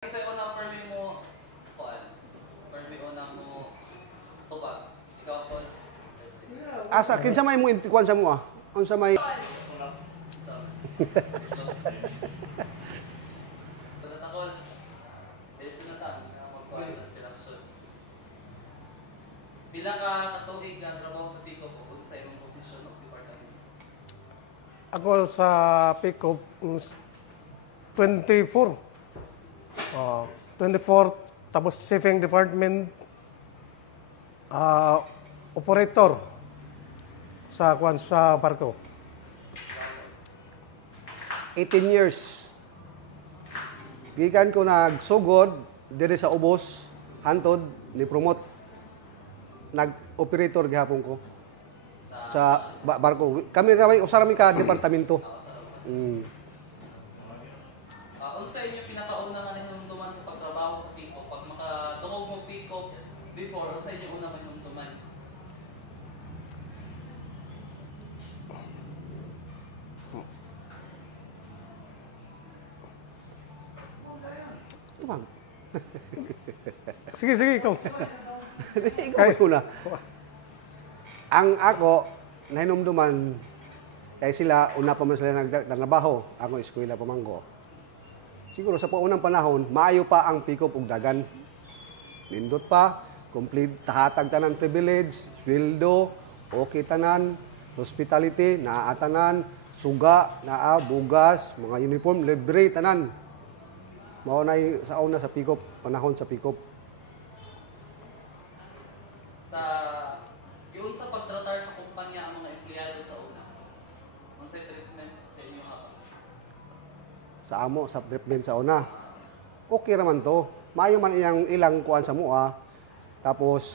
Kasi unang permi mo, kuan, permi unang mo, tuba. Ikaw po. Asa, kinsa may mo kuan sa mo ah? Ang sa may... Pagkatakol, dahil sinatang, magkuhan ng pinaksun. Bilang ka katuig na trabaho sa Pico kung sa imong posisyon of department? Ako sa pick-up 24. 24, tapos shipping department, operator sa barko. 18 years. Gikan ko nagsugod dire sa ubos, hantod ni promote. Nag-operator gihapon ko sa barko. Kami ramay usa rami ka departamento. Unsa inyo pinakauna nga nahimduman sa pagtrabaho sa Pico? Pag makatungog mo Pico before, unsa inyo una mahimduman? Tumang. Sige, ikaw. Ikaw muna. Ang ako, nahinumduman, kaya sila, una pa man sila nagtrabaho, ako eskwela pamanggo. Siguro sa paunang panahon, maayo pa ang pick-up ug dagan. Nindot pa, complete tahatag tanan privilege, sweldo, okay tanan, hospitality, naa tanan, suga, naa, bugas, mga uniform, libre tanan. Mao na sa una sa pick-up, panahon sa pick-up. Yung sa pagtratar sa kumpanya ang mga empleyado sa una, unsay treatment sa inyo ha? Sa amo, sa treatment sa una. Okay raman to. Maayo man iyang ilang kuan sa mua. Tapos,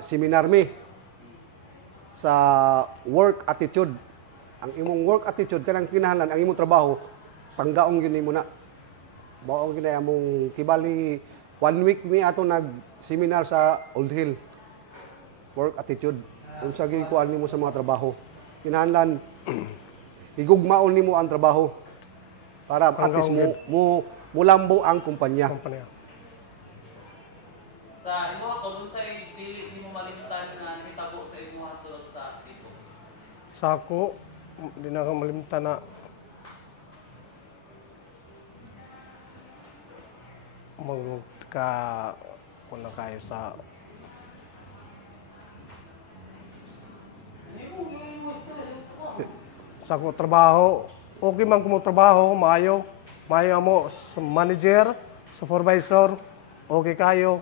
seminar mi sa work attitude. Ang imong work attitude, kanang kinahanglan, ang imong trabaho, panggaong yun mo na. Baong ginaya mong kibali, 1 week mi ato nag-seminar sa Old Hill. Work attitude. Kung sa kuan nimo sa mga trabaho. Kinahanglan, higugmaon nimo ang trabaho. Para at least mulambo ang kumpanya. Sa imo ako, unsay dili nimo malimtan na nakitabo sa imo sulod sa Pico? Sa ako, di na malimtan na kuna kayo sa ko trabaho. Okay man ko mo trabaho, maayo mo sa manager, sa supervisor, okay kayo.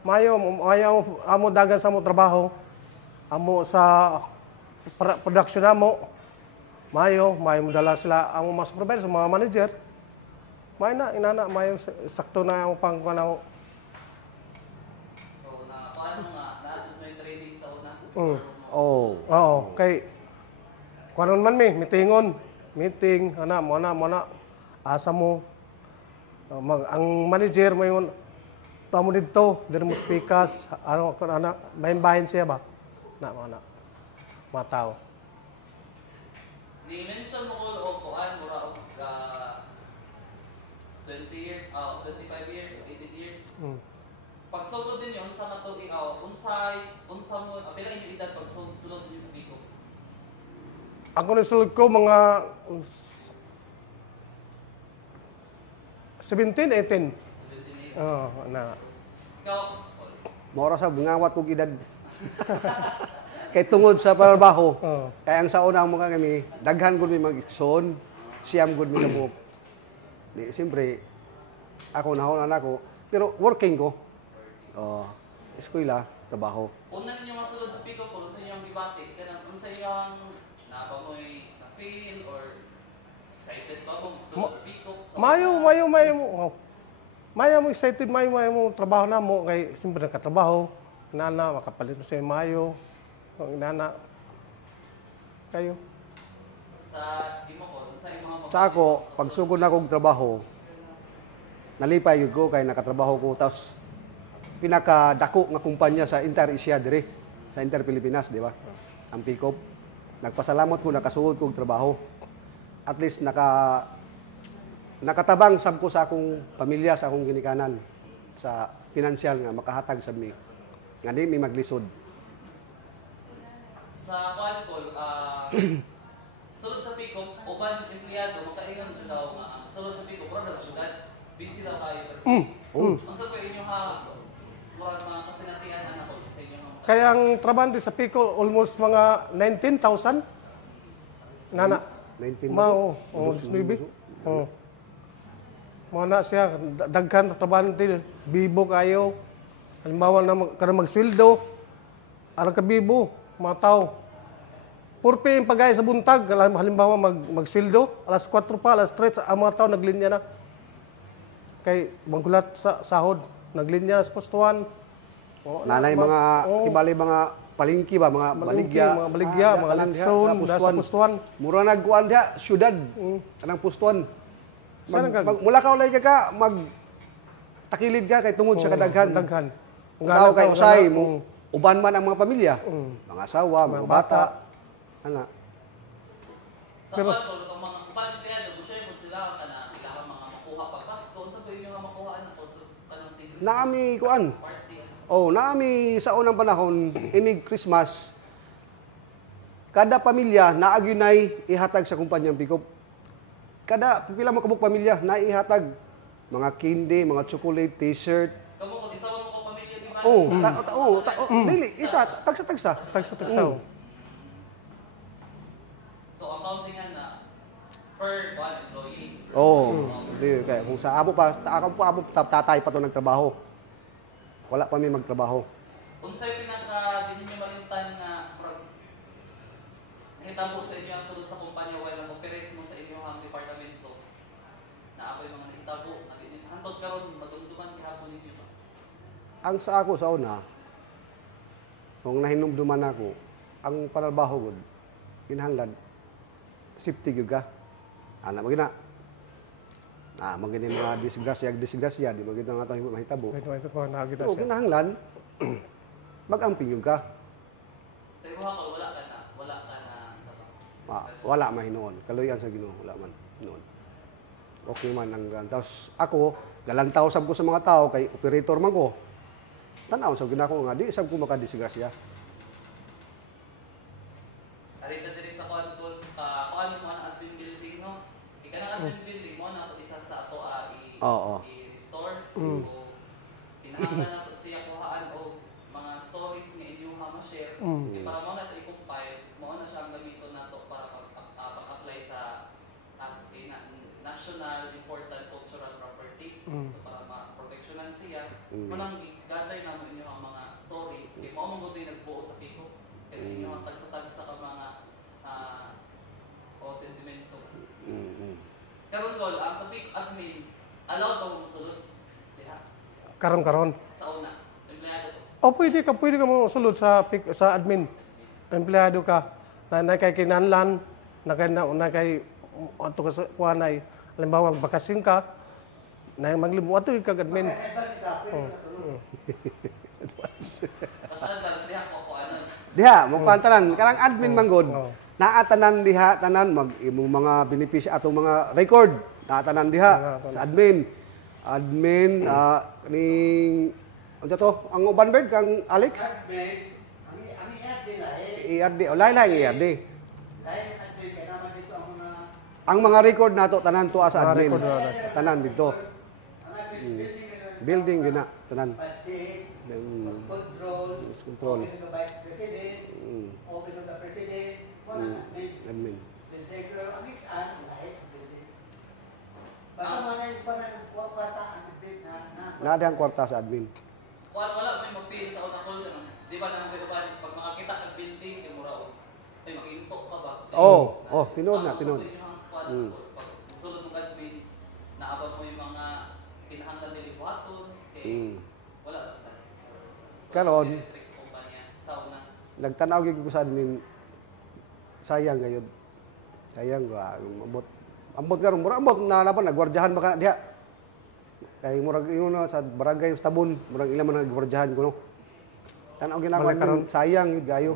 Maayo amo dagan sa mo trabaho. Amo sa production amo. Maayo mo dala sila ang mga supervisor, mga manager. May na, inana, may sakto na yung pangkanaw. So, paano nga, naadjust mo yung training sa una? Oo, kay, kuanon man meeting, muna, asa mo. Ang manager mo yun, tamo dito, dito mo speakers, bahin-bahin siya ba? Mga tao. Ni-mention mo ko, kuan, mura 20 years, 25 years, 18 years. Pagsugod din yun, unsa na to unsa mo, pila inyo edad pagsulod din sa Pico? Ako nasulod ko mga 17, 18. 17 years. Ikaw, Maura sa bungawat kong edad. Kay tungod sa trabaho, kaya ang sa una mga kami, daghan gud mi mag-igsoon, siyam gud mi namo. Di siyempre ako nahon ako, pero working ko. Eskwela, trabaho. una ninyo masulod sa Pico po, unsa inyong gibati, kanang unsa iyang napamoy na-feel or excited ba mo sulod sa Pico? Mayo mo excited, mayo mo trabaho na mo kay siyempre nakatrabaho, inana makapalit sa mayo. Inana kayo. Sa imo ko, unsa imong Sa ako, pagsugod na kong trabaho, nalipay yun ko kay nakatrabaho ko. Tapos, pinakadako nga kumpanya sa Inter Asia dire, sa Inter Pilipinas, di ba? Ang pick-up. Nagpasalamat ko, nakasuod kong trabaho. At least, nakatabang sab ko sa akong pamilya, sa akong ginikanan, sa pinansyal nga makahatag sa mi. Nga di mi maglisod. Sa kuan Paul, sulod sa pick-up, uban empleyado, makaingan siya daw nga, sulod sa pick-up, murag nagsugat, busy daw kayo. Ang sa po inyo ha, murag mga kasinatian anak ko sa inyo ha. Kaya ang trabante sa Pico, almost mga 19,000. Nana. 19 Mao, oh. Mao na siya, daghan trabante, bibo kayo. Halimbawa na kada magsildo, ara ka bibo, mga tao. 4 PM pagay sa buntag, halimbawa magsildo, alas 4 pa, alas 3, ang mga tao naglinya na. Kay manggulat sa sahod, naglinya na sa postuan. Oh, Nanay mga kibali mga palingki ba, mga baligya, mga litson, sa postuan. Mura nagkuan dia syudad. Kanang postuan. Mula ka ulay ka takilid ka kay tungod sa kadaghan. Tao kay usay mo uban man ang mga pamilya, mga asawa, mga bata. Ana. Sa kuan Paul, kung mga uban empleyado, gusto mo sila kana ila mga makuha pag Pasko, sa po inyo nga makuha anak ko sa kanang tigres. Naami kuan. Party. Naami sa unang panahon, inig Christmas, kada pamilya naagyunay ihatag sa kumpanyang pick-up. Kada pila mo kabuk pamilya na ihatag mga candy, mga chocolate, t-shirt. Kamo kung isawa mo ko pamilya ni Dili, isa, tagsa-tagsa. Tagsa. So accounting na per one employee. Dili kay kung sa amo pa, amo tatay pa to nagtrabaho. Wala pa mi magtrabaho. Unsay pinaka din niyo malimtan nga nakita mo sa inyo ang sulod sa kumpanya while nag-operate mo sa inyong departamento na ako'y mga nakitabo, hantod karon madumduman gihapon ninyo. Ang sa ako sa una, kung nahinumduman ako, ang panarbaho gud kinahanglan safety gyud ka. Ana magina. Magini mga disgrasya, di magina nga ito mahitabo. Oo, kinahanglan, mag-amping yung ka. Sa iyo ako, wala ka na Wala mahinoon. Kaluyan sa Ginoo, wala man noon. Okay man ang tapos ako, galantaw sab ko sa mga tao, kay operator man ko. Tanaw sab ginako nga, di sab ko makadisgrasya. Arita diri sa kuan mo ang admin building, no? Ikanang admin building mo na isa sa ato i-restore o kinahanglan nato siya kuhaan o mga stories nga inyong ma-share para mo na ito i-compile mo na siya ang gamiton nato para pag-apply sa as national important cultural property so para ma-protectionan siya mo nang i-gather na mo inyo ang mga stories kaya mo mong gutoy nagbuo sa Pico kaya inyo ang tagsa-tagsa ka mga o sentimento. Karon Tol, ang sa Pick admin, allowed ba mo sulod? Diha? Karon. Sa una, empleyado to. Pwede ka mo sulod sa admin. Empleyado ka. Na kay kinanlan, na kay ato ka sa kuanay. Halimbawa, bakasyon ka, na maglimu ato ka admin. Diha, mo tanan, kanang admin manggod. Naatanan diha tanan imong mga benepisyo atong mga record. Naatanan diha sa admin. Admin ning unsa to? Ang uban bird kang Alex? Ang IRD IRD, lain IRD. Ang mga record nato tanan tuwa sa admin. Tanan dito. Building yun na, tanan. Control. Office of the President, Admin. Nada ang kwarta sa admin. Wala may ma-feel sa una ko no. Di ba nang uban pag makakita ka building di mo raw. Ay makinto pa ba? Tinuod na. Sulod mo admin naabot mo yung mga kinahanglan dili buhaton kay wala ba sa. Karon sa una. Nagtanaw gyud ko sa admin. Sayang gayud. Sayang ba ambot karon mura ambot na napan nagwardyahan ba kana diha. Kay murag ingon sa barangay Ustabon, murag ila man nagwardyahan kuno. Tanaw ginagawa karon sayang gyud gayo.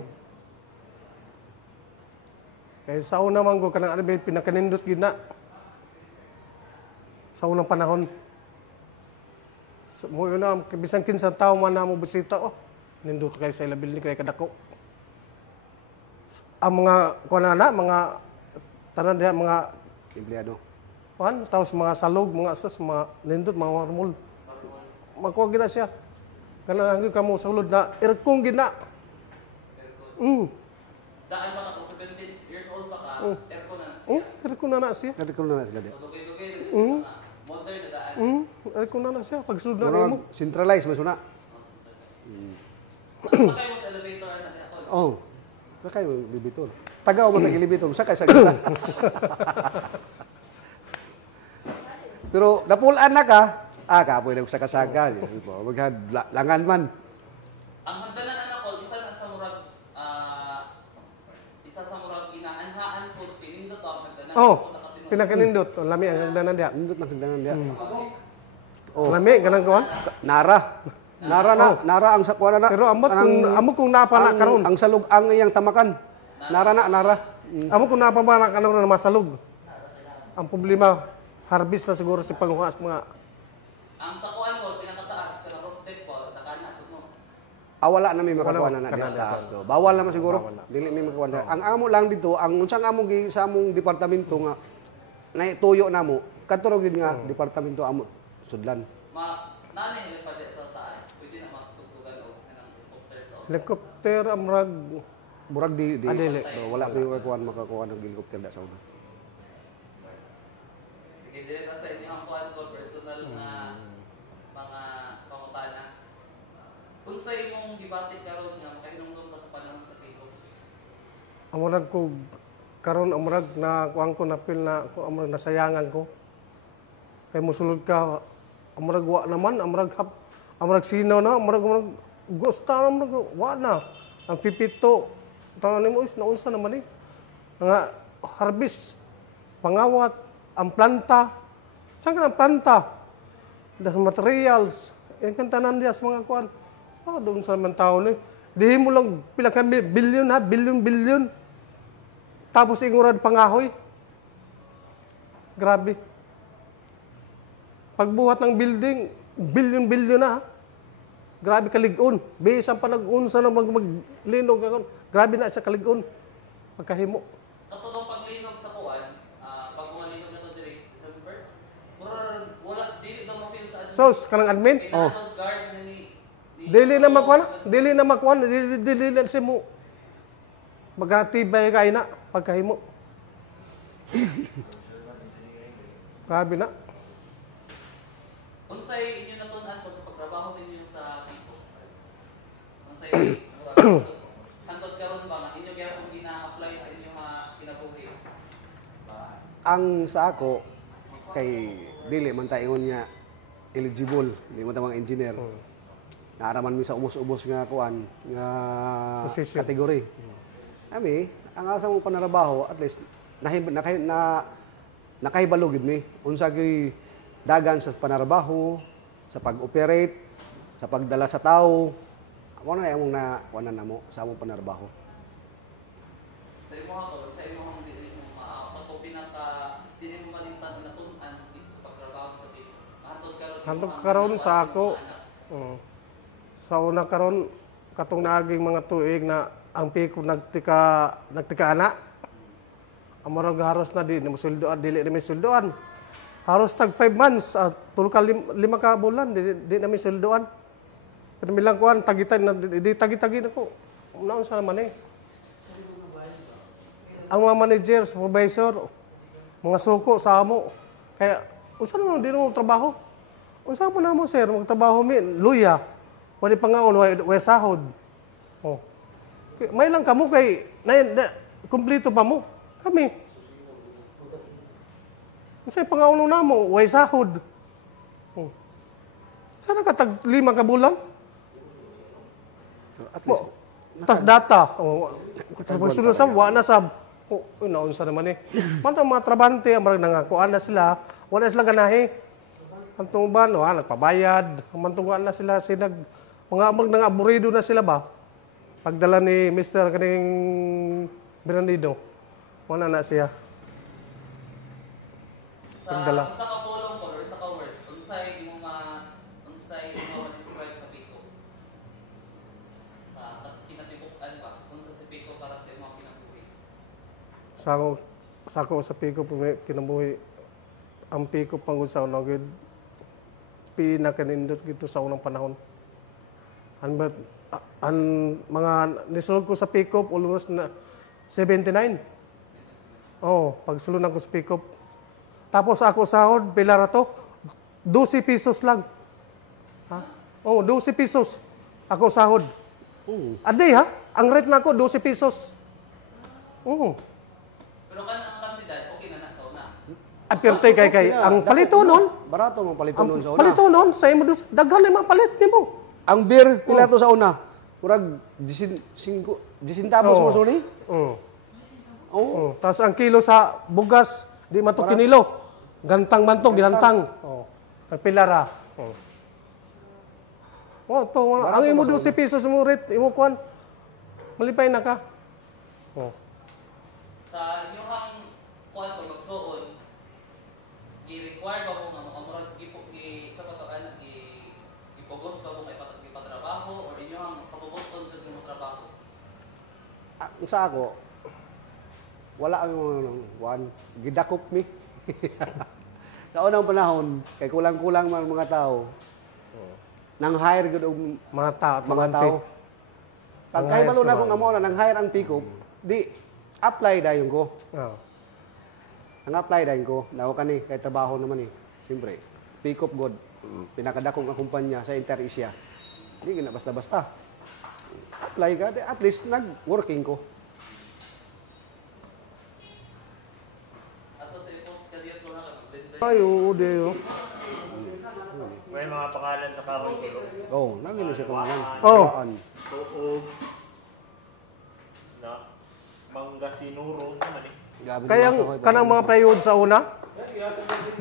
Kay sa una man ko kanang admin pinakanindot gyud na. Sa unang panahon. Mo yun na, bisan kinsa tao man na mo bisita, nindot kayo sa ilabil ni kaya kadako. Ang mga, mga, tanan diha, mga, Empleyado. tapos mga salog, mga sus, mga nindot, mga marmol. Magkuha gina siya. Kanang hanggang kamo sa ulod na, irkong gina. Daan pa ka kung 17 years old pa ka, aircon na siya. Irkong na siya. Kadi ko na sila di. So, dugay-dugay, modern na daan. Irkong na siya. Pagsulod na Murag mo. centralize mas una. Sakay mo sa elevator na di ako. Oh. Sakay mo elevator. Tagaw mo tag elevator, sakay sa gila. Pero napulaan na ka, kapoy na sa kasaga. Maghad langan man. Ang hagdanan anak ko, isa sa murag inaanhaan ko, pinindot ang hagdanan. Pinakanindot. Lami ang hagdanan diya. Nindot na tindanan dia. Lami, ganang kuhan. Nara. Nara ang sakwa na. Pero amot kung napana karon. Ang salug ang iyang tamakan. Nara. Amot kung napana karon na masalog. Ang problema, harvest na siguro si panguha sa mga Ang sakuan mo, pinakataas, ka na protect po, nakana mo. Wala na may makakuha na diya sa taas do. Bawal naman siguro. Dili may makakuha na. Ang amo lang dito, ang unsang amo gi sa among departamento nga naituyo namo, kadto gid nga departamento amo sudlan. Nanay nila pa sa taas, pwede na matugtugan o ng helicopter sa helicopter, amrag. Murag di Dili. wala pa yung makakuha ng helicopter da sa una. Sige, dili na sa inyo ang kuhan ko, personal na mga pangutana. Kung sa imong debate karon nga, makahinumdum ka sa panahon sa Pico. Amurag ko karon amurag na kuang ko na feel na amurag nasayangan ko. Kay musulod ka amurag wa naman amurag sino na amurag gusta amurag wa na. Ang pipito tawo nimo is naunsa naman nga harvest pangawat ang planta. Saan ka ng planta? The materials. Yan kan tanan diya sa mga kuan. Doon sa mga tao ni. Di mo lang pila ka bilyon ha, bilyon. Tapos ingurad pangahoy. Grabe. Pagbuhat ng building, bilyon na ha. Grabe kaligon. Bisan pa nag-unsa na maglinog ako. Grabe na siya kaligon. Pagkahimo. Katulong paglinog sa kuan, pag linog na to direct December, wala dili daw mapil sa Sos, kanang admin? guard na ni Dili na makuan, dili na siya mo. Magatibay kayo na, pagkahimo. Grabe na. Unsay inyo natunan ko sa pagtrabaho ninyo sa Pico? Unsay hantod karon ba nga inyo gyapon gina-apply sa inyo mga kinabuhi? Ang sa ako kay dili man ta ingon nga eligible, di mo ta mga engineer. Naaraman mi sa ubos-ubos nga kuan nga Position. kategory. Ami, ang asa mong panarabaho at least nakahibalo gid mi unsa gyud dagan sa panarabaho, sa pag-operate, sa pagdala sa tao. Amo na among na kuan namo sa among panarabaho. Sa imo ako, sa imo ang dili mo pag pinaka dili mo malimtan na tun-an sa pagtrabaho sa Pico. Hantod karon sa ako. Sa una karon katong naaging mga tuig na ang Pico nagtika ana. Amorag haros na di mo suldoan, dili na may suldoan. Haros tag 5 months, 3 ka 5 ka bulan, di na may suldoan. Pero milang kuan tagitan na di tagi-tagi nako. Naon sa man Ang mga manager, supervisor, mga suko sa amo. Kaya unsa naman di mo trabaho? Unsa mo na mo sir, magtrabaho mi luya. Wali pangaon way sahod. May lang kamo kay kumpleto pa mo. Kami. Unsay pangaon na mo way sahod. Sana ka tag 5 ka bulan? At least Tas data. Tas pagsunod sa wa na sab. Naunsa naman Mantang mga trabante, marag nangakuan na sila, wala sila ganahe. Antong ba, nagpabayad. Mantong na sila, mga nang-aburido na sila ba? Pagdala ni Mr. kaning Bernardo, wala na siya. Sa isa ka pulong ko, isa unsay mo describe sa piko? Sa kinatibukan ba? Unsa si piko para sa imong kinabuhi? Sa ako sa piko kinabuhi, ang piko panggod sa una gid pinakanindot gito sa unang panahon. Ang mga nisulod ko sa pick-up almost na 79. Oh, pagsulod ko sa pick-up. Tapos ako sahod pila ra to? 12 pesos lang. Ha? Oh, 12 pesos. Ako sahod. Aday ha? Ang rate na ko 12 pesos. Oh. Pero ang kantidad okay na sa una. Apirte kay ang palito nun. Barato mo palito nun sa una. Palito nun sa imo daghan na mga palit nimo. Ang beer, pila to sa una? Murag 15 centavos mo suli? Oh. Tapos ang kilo sa bugas, di man to kinilo. Gantang man to, ginantang. Oh. Nagpilara. Oh, to ang imo 12 pesos mo rate, imo kuan. Malipay na ka. Oh. Sa inyong kuan pag magsuon, i-require ba mo nga murag sa pagkaan ipugos ba mo ipatrabaho or inyong pabubuton sa imong trabaho? Sa ako, wala kami mga gidakop mi. Sa unang panahon, kay kulang-kulang man mga tao, nang hire gud og Mga tao. Pag kay malo na ko nga mo na nang hire ang pick-up, di apply dayon ko. Oh. Ang apply dayon ko, na kani kay trabaho naman eh. Siyempre, pick-up god pinakadakong ang kumpanya sa Inter-Asia. Di gina basta-basta. Apply ka, at least nag-working ko. Ato sa post career ko na Ay, oo, de. May mga pangalan sa kahoy ko. Oh, nagino siya pangalan. Oh. Tuog na Manggasinuro naman eh. Kaya kanang mga plywood sa una,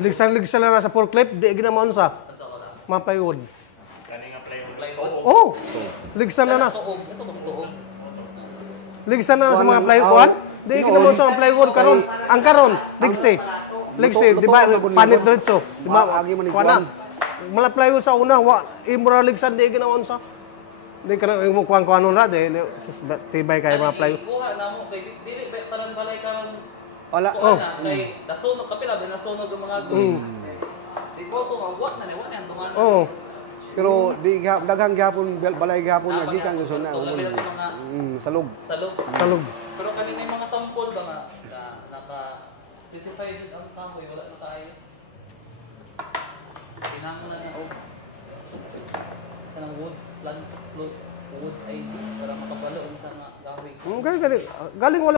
ligsang-ligsa lang na sa forklift, di ginaman sa mga plywood. Kani nga plywood. Oh, ligsan na na. tuog, ito bang tuog? Ligsan na na sa mga plywood. Di ginaman sa mga plywood karon. Ang karon, ligsi. Ligsi, di ba? Panit diretso. Di ba? Agi man Kuana. Mala plywood sa una, imura ligsan di ginaman sa. Di ka na mo kuan na di tibay kay mga plywood. Kuha na mo kay dili ba tanan balay karon. Wala. Kuha na kay nasunog kapila ba nasunog ang mga gawin. Di ko to mawat na ni wa na tungan. Oh. Pero di daghang gihapon balay gihapon nga gikan gusto na. Salog. Salog. Pero kanina yung mga sample ba nga naka-specify dito ang kahoy, wala na tayo. Kailangan na og kanang wood, plant, wood ID para makabalo sa nga kahoy. Galing wala